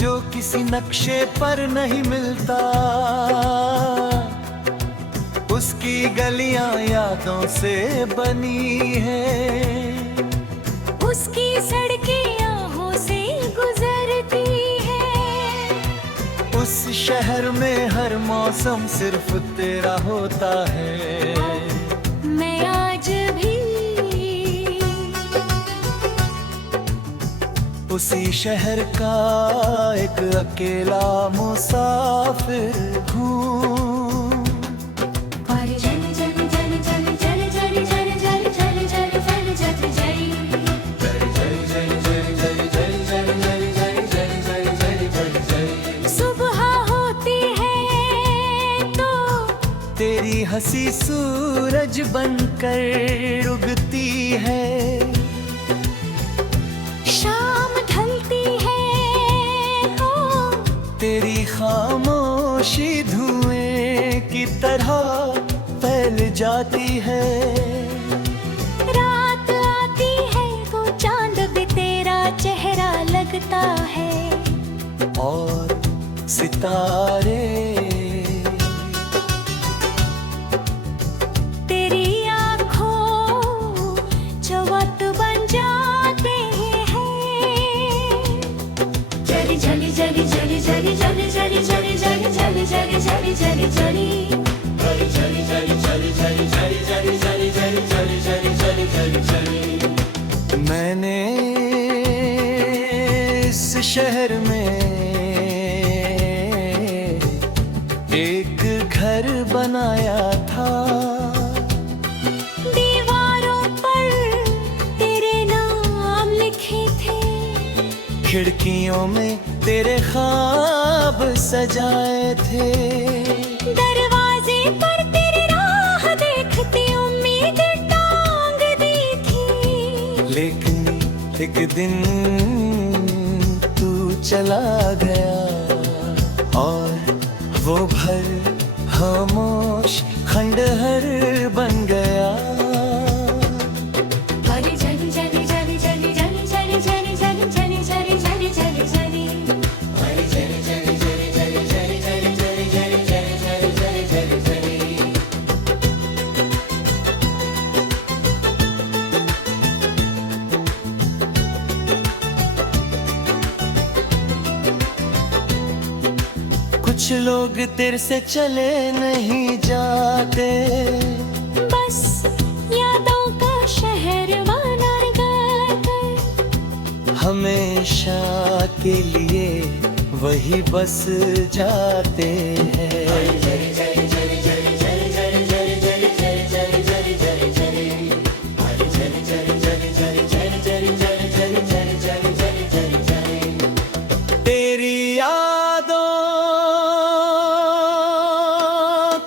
जो किसी नक्शे पर नहीं मिलता, उसकी गलियां यादों से बनी है। उसकी सड़कें आहों से गुजरती है। उस शहर में हर मौसम सिर्फ तेरा होता है। मैं आज भी उसी शहर का एक अकेला मुसाफिर हूँ। सुबह होती है तो तेरी हंसी सूरज बनकर उगती है। शाम ढलती है हो, तेरी खामोशी धुएं की तरह फैल जाती है। रात आती है वो चांद भी तेरा चेहरा लगता है। और सितारे तेरी आँखों जो वक्त बन जाते हैं। जली जली जली जली जली जली जली जली जली जली जली जली जली जली मैंने इस शहर में एक घर बनाया था। दीवारों पर तेरे नाम लिखे थे। खिड़कियों में तेरे ख्वाब सजाए थे। दरवाजे पर तेरी राह देखती उम्मीद टांग दी थी। लेकिन एक दिन तू चला गया और वो घर खामोश खंडहर बन गया। जली जली जली जली जली जली जली जली जली जली जली जली जली जली कुछ लोग तेरे से चले नहीं जाते। बस यादों का शहर बना गए। हमेशा के लिए वही बस जाते हैं। तेरी यादों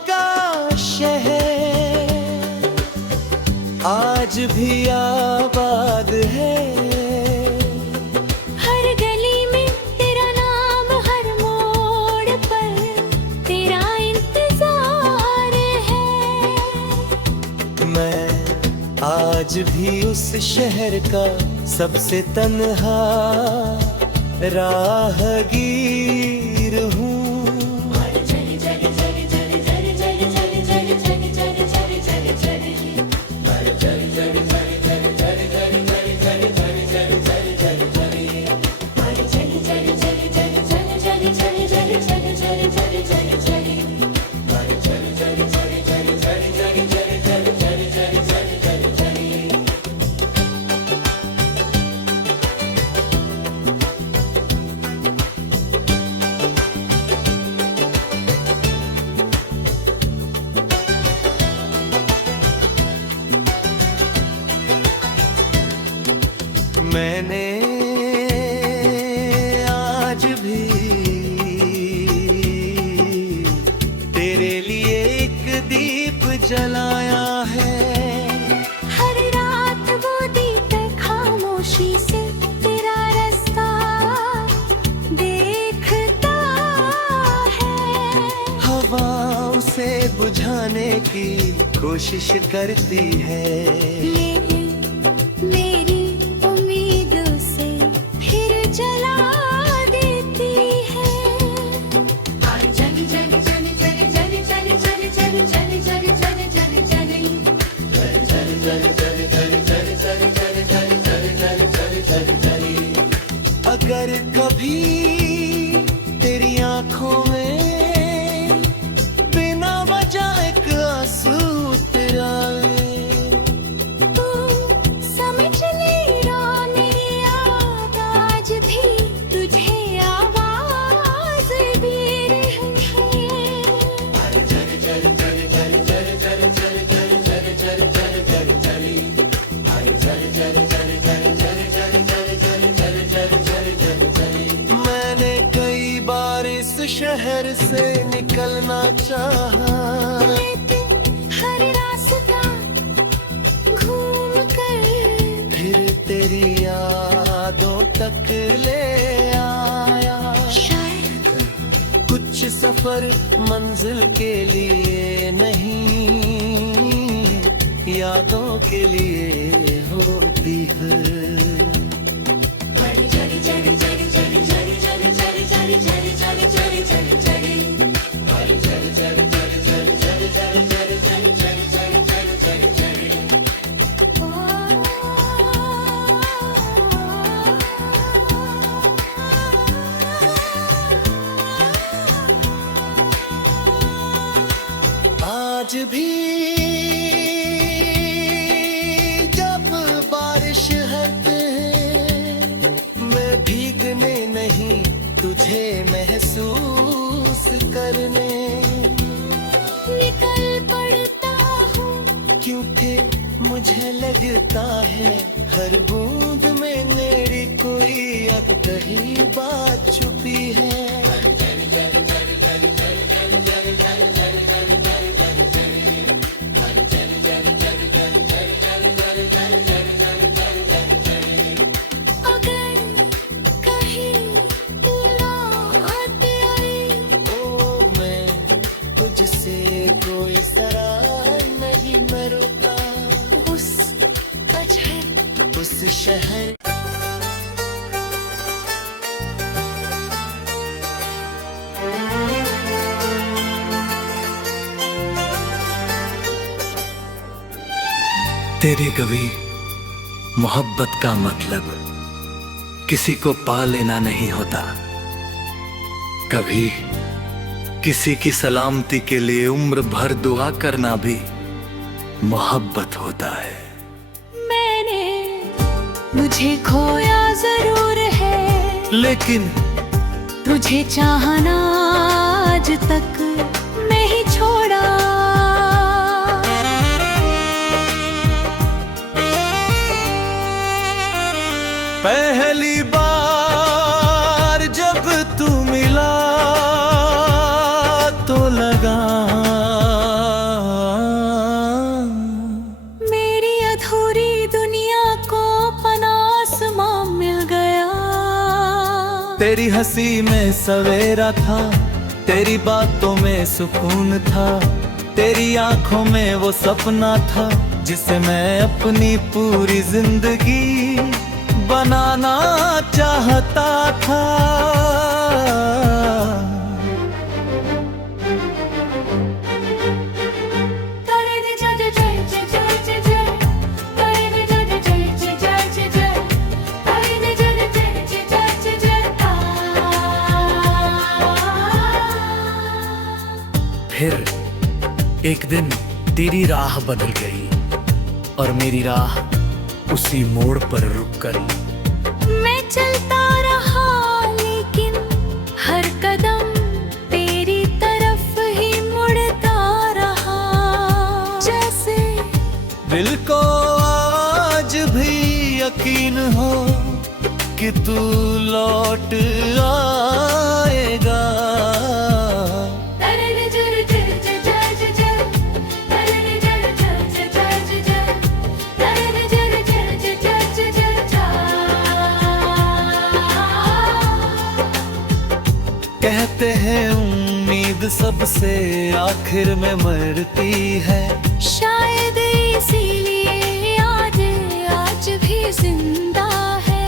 का शहर आज भी आबाद है। हर गली में तेरा नाम, हर मोड़ पर तेरा इंतजार है। मैं आज भी उस शहर का सबसे तन्हा राहगीर हूँ। मैंने आज भी तेरे लिए एक दीप जलाया है। हर रात वो दीपक खामोशी से तेरा रास्ता देखता है। हवाओं से बुझाने की कोशिश करती है। लेकिन मेरी उम्मीद से फिर जला देती अगर कभी तेरी आंखों में बिना वजह एक आंसू उतर आए, तू समझ ले रो मेरी याद आज भी तुझे आवाज दे रही मैंने कई बार इस शहर से निकलना चाहा, हर रास्ता घूम कर फिर तेरी यादों तक ले आया। शायद कुछ सफर मंजिल के लिए नहीं, यादों के लिए होती है। आज भी जब बारिश है मैं भीगने नहीं तुझे महसूस करने निकल पड़ता हूँ, क्योंकि मुझे लगता है हर बूंद में मेरी कोई अब कही बात छुपी है। अगर कहीं तू रात आई, ओ मैं तुझसे कोई सराह नहीं मैं रुका, उस कचहर उस शहर तेरी कभी मोहब्बत का मतलब किसी को पा लेना नहीं होता, कभी किसी की सलामती के लिए उम्र भर दुआ करना भी मोहब्बत होता है। मैंने मुझे खोया जरूर है, लेकिन तुझे चाहना आज तक नहीं छोड़ा। पहली बार जब तू मिला तो लगा मेरी अधूरी दुनिया को पनाह आसमां मिल गया। तेरी हंसी में सवेरा था, तेरी बातों में सुकून था, तेरी आंखों में वो सपना था जिसे मैं अपनी पूरी जिंदगी बनाना चाहता था। फिर एक दिन तेरी राह बदल गई और मेरी राह उसी मोड़ पर रुक गई। मैं चलता रहा लेकिन हर कदम तेरी तरफ ही मुड़ता रहा, जैसे दिल को आज भी यकीन हो कि तू लौट आएगा। कहते हैं उम्मीद सबसे आखिर में मरती है, शायद इसीलिए आज भी जिंदा है।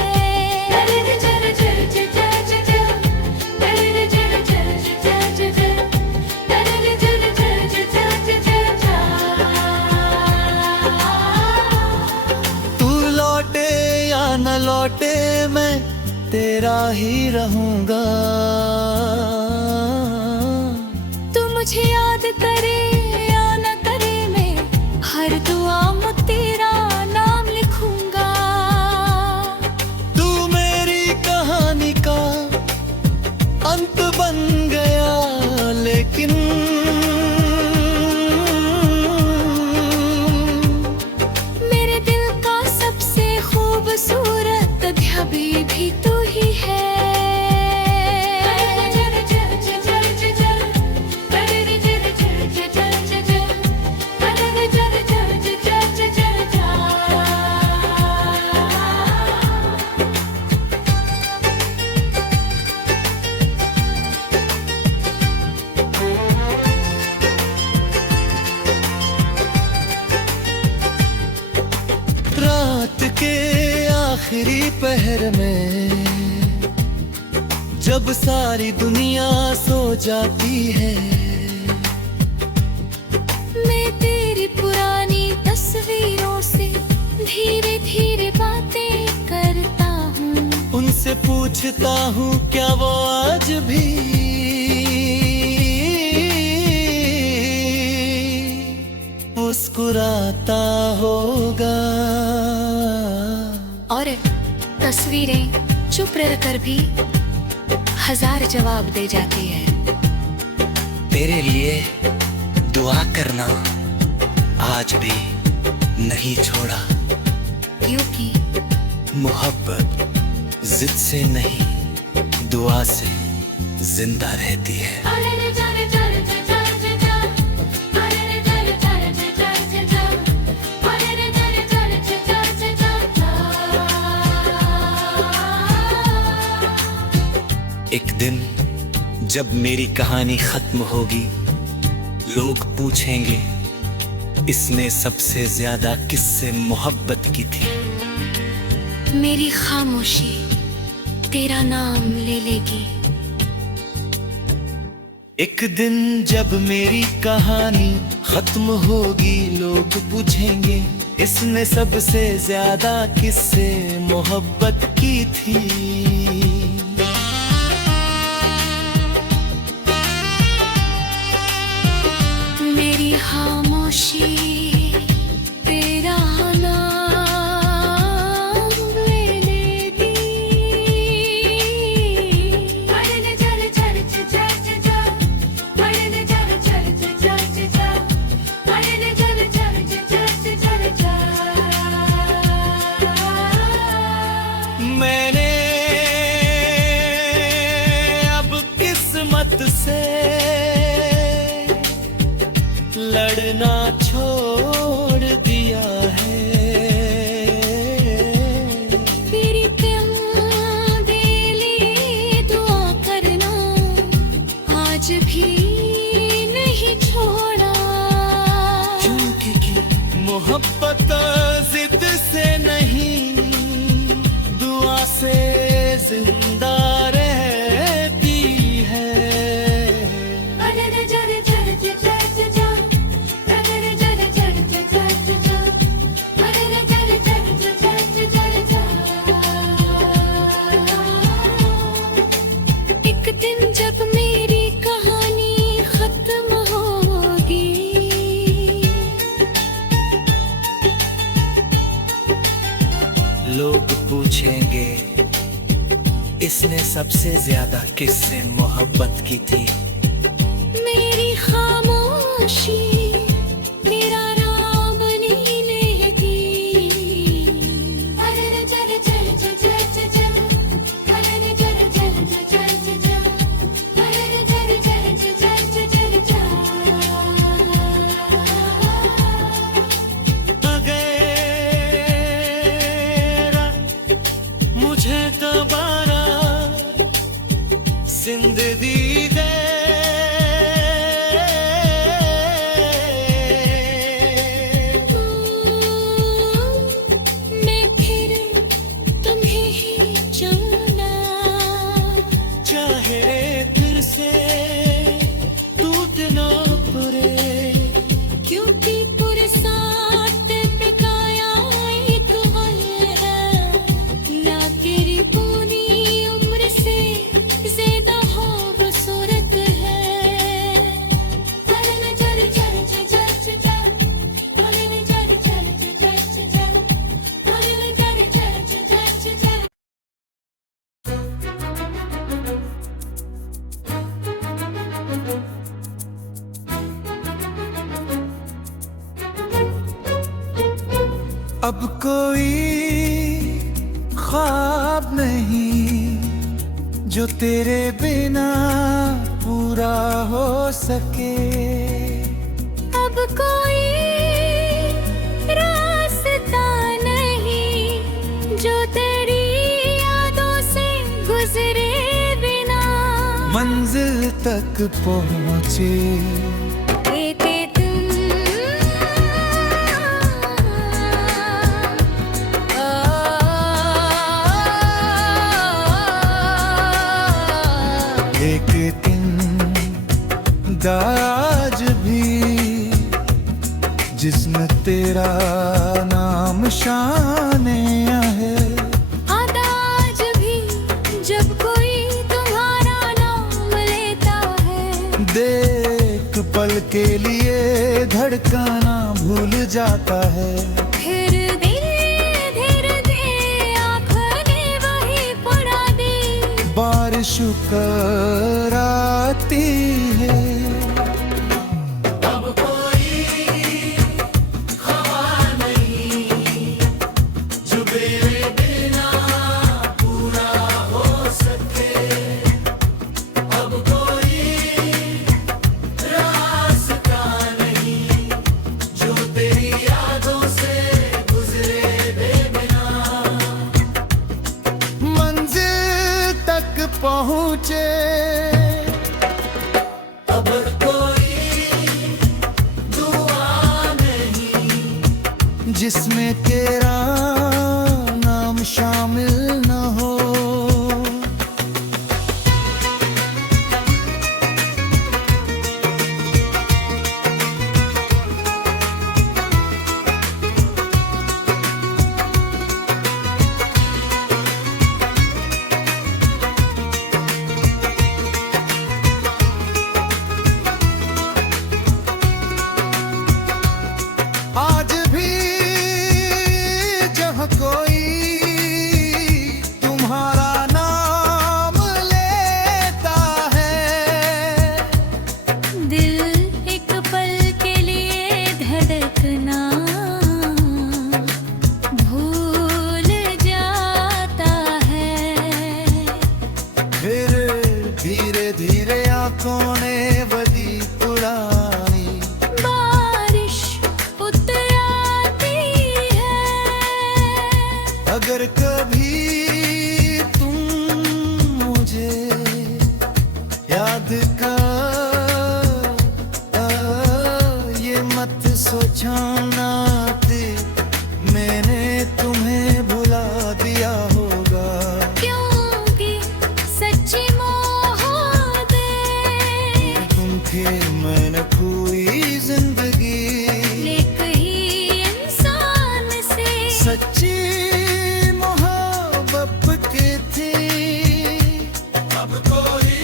तू लौटे या न लौटे मैं तेरा ही रहूंगा। तू मुझे याद करे या न करे, मैं हर दुआ में तेरा नाम लिखूंगा। तू मेरी कहानी का अंत बन गया, लेकिन मेरे दिल का सबसे खूबसूरत अध्यापी भी तू ही है। रात के आखिरी पहर में जब सारी दुनिया सो जाती है, मैं तेरी पुरानी तस्वीरों से धीरे धीरे बातें करता हूँ। उनसे पूछता हूँ क्या वो आज भी मुस्कुराता होगा। और तस्वीरें चुप रहकर भी हजार जवाब दे जाती है। तेरे लिए दुआ करना आज भी नहीं छोड़ा, क्योंकि मोहब्बत जिद से नहीं दुआ से जिंदा रहती है। एक दिन जब मेरी कहानी खत्म होगी, लोग पूछेंगे इसने सबसे ज्यादा किससे मोहब्बत की थी। मेरी खामोशी तेरा नाम ले लेगी। एक दिन जब मेरी कहानी खत्म होगी, लोग पूछेंगे इसने सबसे ज्यादा किससे मोहब्बत की थी। मेरी खामोशी तेरा नाम ले लेगी। मैंने अब किस्मत से लड़ना छोड़ दिया है। तेरी दिली दुआ करना आज भी नहीं छोड़ा। क्योंकि मोहब्बत जिद से नहीं दुआ से जिंदा रहती है। एक दिन जब मेरी कहानी खत्म होगी, लोग पूछेंगे इसने सबसे ज्यादा किससे मोहब्बत की थी। मेरी खामोशी तेरा नाम नहीं लेगी। अगर मुझे दोबारा जिंदगी दे अब कोई ख्वाब नहीं जो तेरे बिना पूरा हो सके। अब कोई रास्ता नहीं जो तेरी यादों से गुजरे बिना मंजिल तक पहुँचे। एक दिन आज भी जिसमें तेरा नाम शाने है। आज भी जब कोई तुम्हारा नाम लेता है देख पल के लिए धड़काना भूल जाता है। फिर धीरे धीरे आँखें वही पड़ा दी बारिश कर आती है। अब कोई ख्वाब नहीं जो मेरे बिना पूरा हो सके। अब कोई रास्ता नहीं जो तेरी यादों से गुजरे बेबिना मंजिल तक पहुँचे। अब कोई दुआ नहीं जिसमें तेरा नाम शामिल न हो। आज भी जहाँ कोई तुम्हारा नाम लेता है दिल एक पल के लिए धड़कना भूल जाता है। फिर धीरे धीरे आंखों ने बदी पुरानी बारिश उतर आती है। अगर कभी तुम मुझे याद कर ये मत सोचना कि मैंने तुम्हें भुला दिया होगा। क्योंकि सच्ची मोहब्बत तुम थे मैंने खोई जिंदगी एक ही इंसान से सच्ची मोहब्बत के थी। अब कोई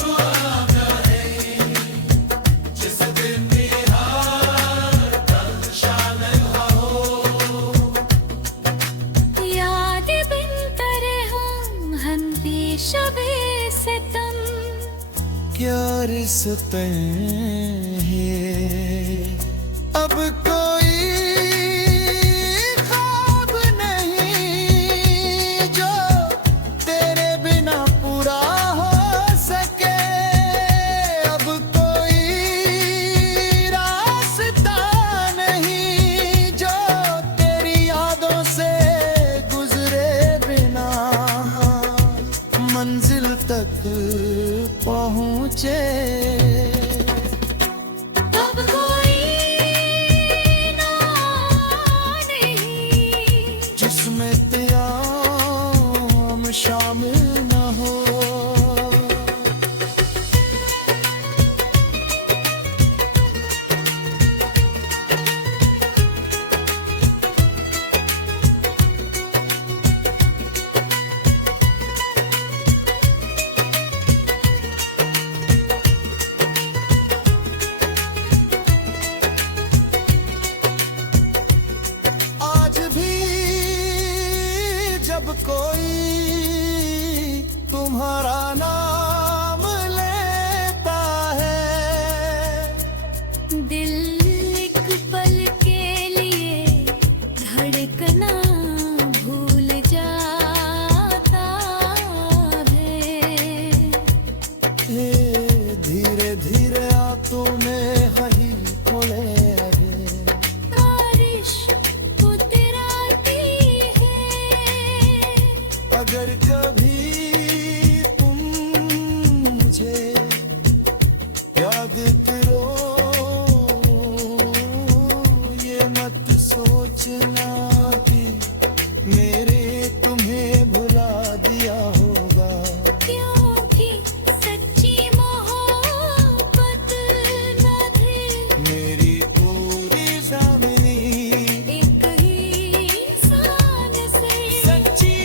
दुआ करे जिस दिन निहार तक शामिल हो। याद बिन करे हम हमेशा बेसितम क्या रिश्ते हैं। अब कोई ख्वाब नहीं जो तेरे बिना पूरा हो सके। अब कोई रास्ता नहीं जो तेरी यादों से गुजरे बिना मंजिल तक पहुँचे। अब कोई नाम नहीं जिसमें तेरा नाम शामिल न हो। आज भी जब कोई तुम्हारा नाम लेता है दिल एक पल के लिए वक्त रो, ये मत सोचना कि मेरे तुम्हें भुला दिया होगा। क्योंकि सच्ची मोहब्बत न थी, मेरी पूरी ज़मीनी एक ही सान से सच्ची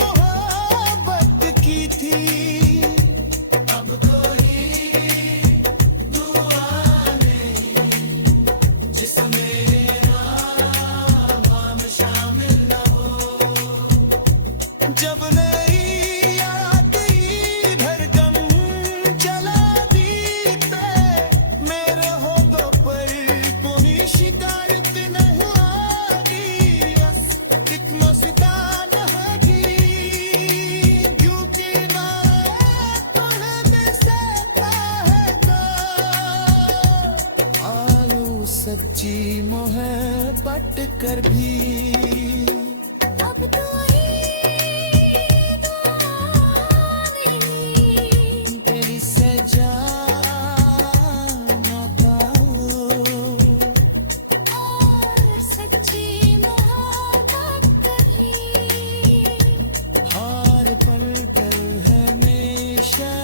मोहब्बत की थी। अब कोई दुआ नहीं जिसमें नाम शामिल न हो। जब नई याद की धड़कन चला बीते, मेरे होठों पर कोई शिकायत नहीं आती। एक मस्तान होगी क्योंकि मैं तुम्हें बेसता है तो आलू सच्ची मोहब्बत कर भी अब तो ही दुआ नहीं, तेरी सजा ना पाऊं। और सच्ची मोहब्बत कभी हर पल पल हमेशा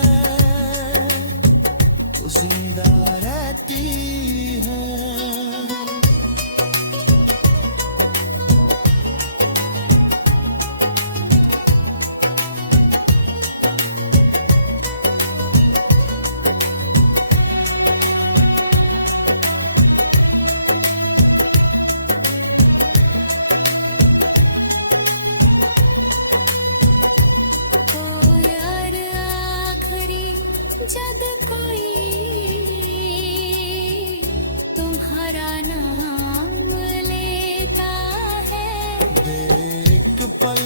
तू जिंदा रहती है। कोई और आखिरी जद कोई तुम्हारा नाम लेता है, एक पल